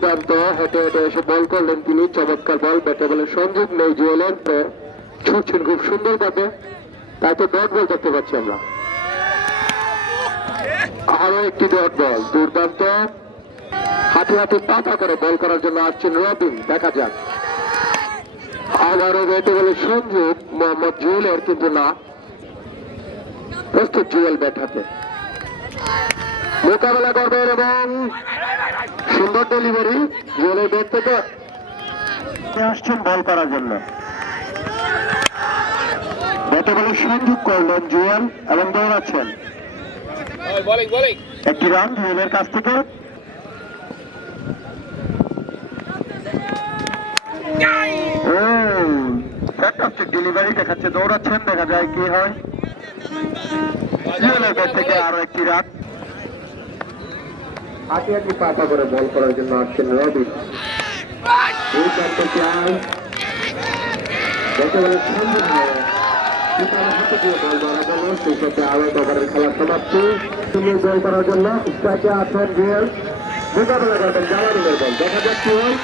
দুর্দান্ত হেঁটে হেঁটে এসে বল করলেন তিনি। চমৎকার বল, ব্যাটে বলে সংযোগ নেই জুয়েলের। ছুটছেন খুব সুন্দর ভাবে তাই তো ডট বল দেখতে পাচ্ছি আমরা। আরও একটি ডট বল দুর্দান্ত। হাতে হাতে পাতা করে বল করার জন্য আসছেন রবিন, দেখা যাক। আবারও ব্যাটে বলে সংযোগ, মোহাম্মদ জুয়েলের কিন্তু না। প্রস্তুত জুয়েল ব্যাট হাতে। মোকাবেলা করবেন এবং সুন্দর ডেলিভারি জুয়েলের ব্যাট থেকে আসছেন বল করার জন্য। ব্যাটে সংযোগ করলেন জুয়েল এবং দৌড়াচ্ছেন। একটি রান জুয়েলের কাছ থেকে। ফ্যান্টাস্টিক ডেলিভারি দেখাচ্ছে দৌড়াচ্ছেন দেখা যায় কি হয়। জুয়েলের ব্যাট থেকে আরও একটি রান হাতি হাতি পাতা করে বল করার জন্য আসছেন রবি এই চারটে খেলা সমাপ্তি। গোল করার জন্য স্ট্রাইকে আছেন জুয়েল মোকাবেলা করবেন জামানুলের বল। দেখা যাক কি হয়।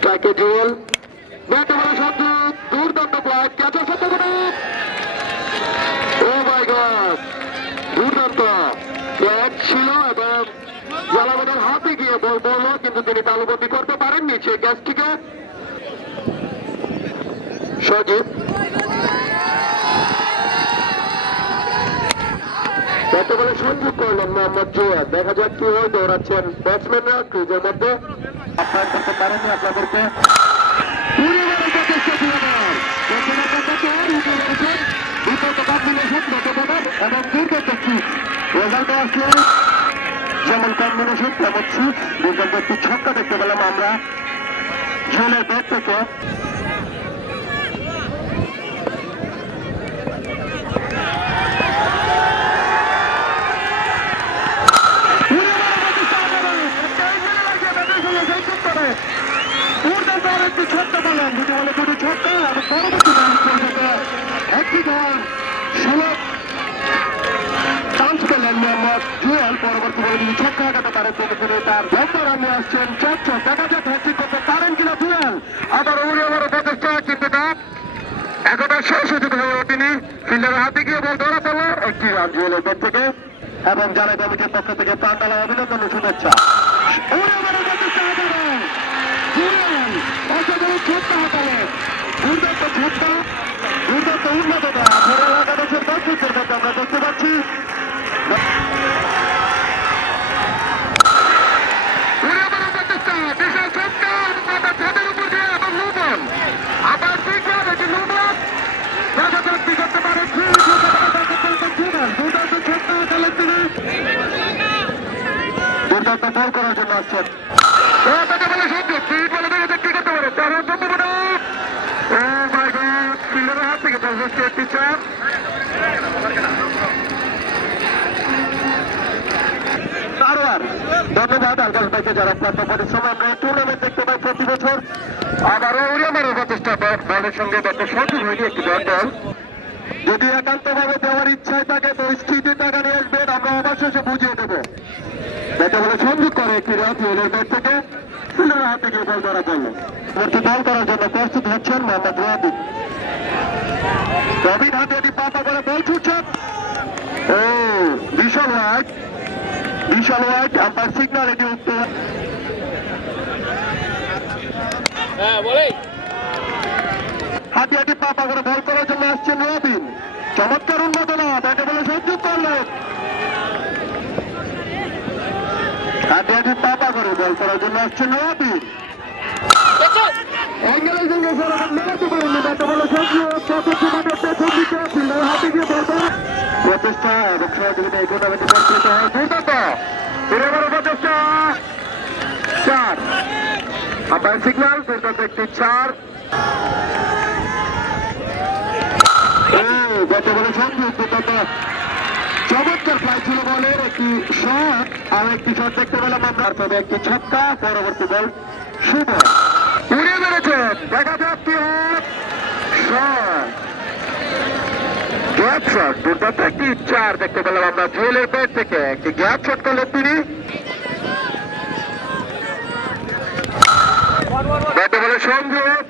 স্ট্রাইকে ব্যাটে বলে দুর্দান্ত ক্যাচের করে ও মাই গড দুর্দান্ত ক্যাচ ছিল এবং জালাবাদের হাতে গিয়ে বল বলল, কিন্তু তিনি তালুবন্দি করতে পারেননি। সে ক্যাচটিকে সজীব। বলে সংযোগ করলেন মোহাম্মদ জোয়ার। দেখা যাক কি হয়, দৌড়াচ্ছেন ব্যাটসম্যানরা ক্রিজের মধ্যে। আপনাদেরকে আসলে যেমন তেমন সিক্স একটি ছক্কা দেখতে পেলাম আমরা। ঝোলের ব্যাট থেকে দুর্দান্ত আরেকটি ছক্কা বলেন দুটি বলে দুটি ছক্কা এবং পরবর্তী পরবর্তী বলে ধরা পেল একটি রান থেকে এবং যারা কমিটির পক্ষ থেকে প্রাণালা অভিনন্দন শুভেচ্ছা উড়ে আবার প্রচেষ্টা হাতালেন জুয়েল অসাধারণ ছক্কা হাতালেন দুর্দান্ত ছক্কা দুর্দান্ত উন্নততা ঘরে লাগা দেশের দর্শকদের মধ্যে আমরা দেখতে পাচ্ছি ছক্কা মাথা ছাদের উপর দিয়ে এবং নুবল আবার সিকলাম এটি নুবল রাজাকান্তি করতে পারে দুর্দান্ত ছক্কা হাতালেন তিনি দুর্দান্ত বল করার জন্য আসছেন ও তাকে বলে সত্য তুই বলে দেবে কি করতে পারে তার বন্ধু বলে ও মাই গড ফিল্ডারের হাত থেকে বল হচ্ছে একটি চার সারোয়ার একান্তভাবে দেওয়ার ইচ্ছায় থাকে, তো স্ট্রিটে টাকা নিয়ে আসবেন, আমরা অবশেষে বুঝিয়ে দেবো। ব্যাটে বলে সংযোগ করে একটি রাত ব্যাট থেকে হাতে গিয়ে বল ধরা পড়ল। বল করার জন্য প্রস্তুত হচ্ছেন মোহাম্মদ রবিন রবিন হাতে একটি পাতা করে বল ছুটছেন ও বিশাল ওয়াইট বিশাল ওয়াইট আম্পায়ার সিগন্যাল এটি উত্তর হ্যাঁ হাতে হাতে পাপা করে বল করার জন্য আসছেন রবিন চমৎকার উন্নতনা ব্যাটে বলে সংযোগ করলেন হাতে হাতে পাপা করে বল করার জন্য আসছেন রবিন প্রচেষ্টা এই টুর্নামেন্টে পরিচালিত হয়। দুর্দান্ত। গত বলে একটি একটি শট দেখতে পেলাম আমরা। তবে একটি ছক্কা, পরবর্তী বল শুভ উড়িয়ে মেরেছে। দেখা যাক কি গ্যাপ শট দুর্দান্ত একটি চার দেখতে পেলাম আমরা জুয়েলের ব্যাট থেকে। একটি গ্যাপ শট করলেন তিনি। ব্যাটে বলে সংযোগ।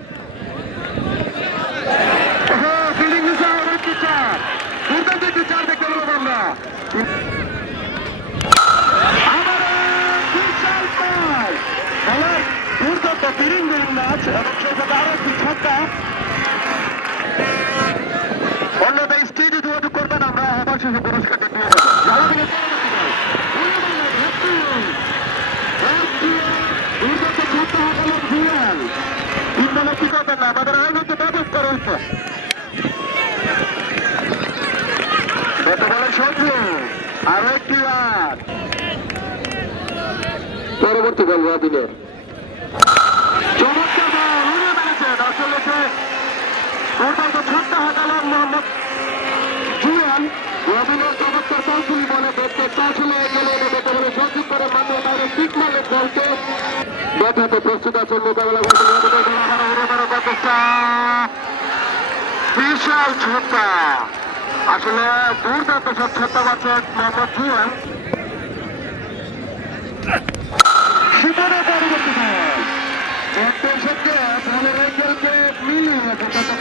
হ্যাঁ, দুর্দান্ত একটি চার দেখতে পেলাম আমরা আবারও বিশাল পাস বলার দুর্দান্ত ফিরিং দিন ম্যাচ এবং সেই সাথে আরও একটি ছক্কা অন্যথায় স্টেজে যোগাযোগ করবেন আমরা অবশেষে পুরস্কারটি দিয়ে দেবো যারা থেকে দুর্দান্ত ছক্কা হাঁকালেন জুয়েল ইন্দ্রনে কি করবেন না আমাদের আইনকে ব্যবহার করা হচ্ছে কত বলে সঞ্জু আরও একটি রান পরবর্তী বল রবিনের চমৎকার বল উড়িয়ে বেড়েছেন আসলে সে দুর্দান্ত ছক্কা হাঁকালেন মোহাম্মদ জুয়ান রবিনের চমৎকার কৌশলী বলে দেখতে কৌশলে এগিয়ে এনে দেখতে বলে সঞ্জিত করে মান্য বাইরে ঠিক মারলেন বলকে ব্যাটাতে প্রস্তুত আছেন মোকাবেলা বিশাল ছক্কা। আসলে দুর্দান্ত সব ছক্কা পাচ্ছেন মোহাম্মদ জুয়ান শিবনে পরবর্তী বল একটার সঙ্গে বলের অ্যাঙ্গেলকে মিলিয়ে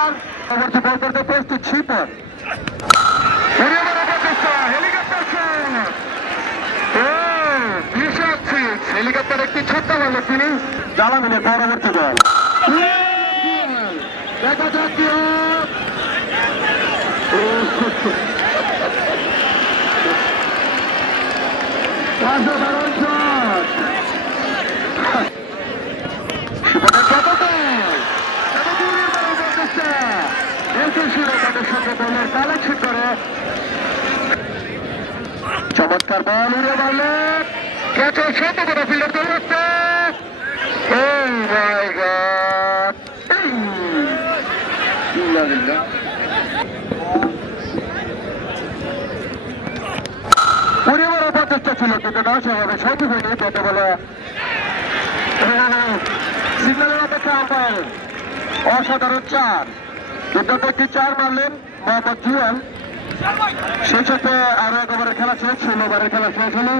পুরস্কার পরবর্তী বল করতে প্রস্তুত ছিপন হেলিকপ্টার একটি ছোট্ট বল তিনি জ্বালামিনের পরবর্তী বল দেখা যাক shot। সুপারের চটকল। এবং দূরে বড় প্রচেষ্টা। করে। চমৎকার বল, উড়ে মারলে। ক্যাচের সাথে করে ফিল্ডার চলে যাচ্ছে ও মাই গড উড়ে পেতে বলে। সিগন্যালের অপেক্ষা আম্পায়ার অসাধারণ চার। দুর্দান্ত একটি চার মারলেন? মোহাম্মদ জুয়াল সেই সাথে আরও এক ওভারের খেলা শেষ ষোলো ওভারের খেলা শেষ হলো।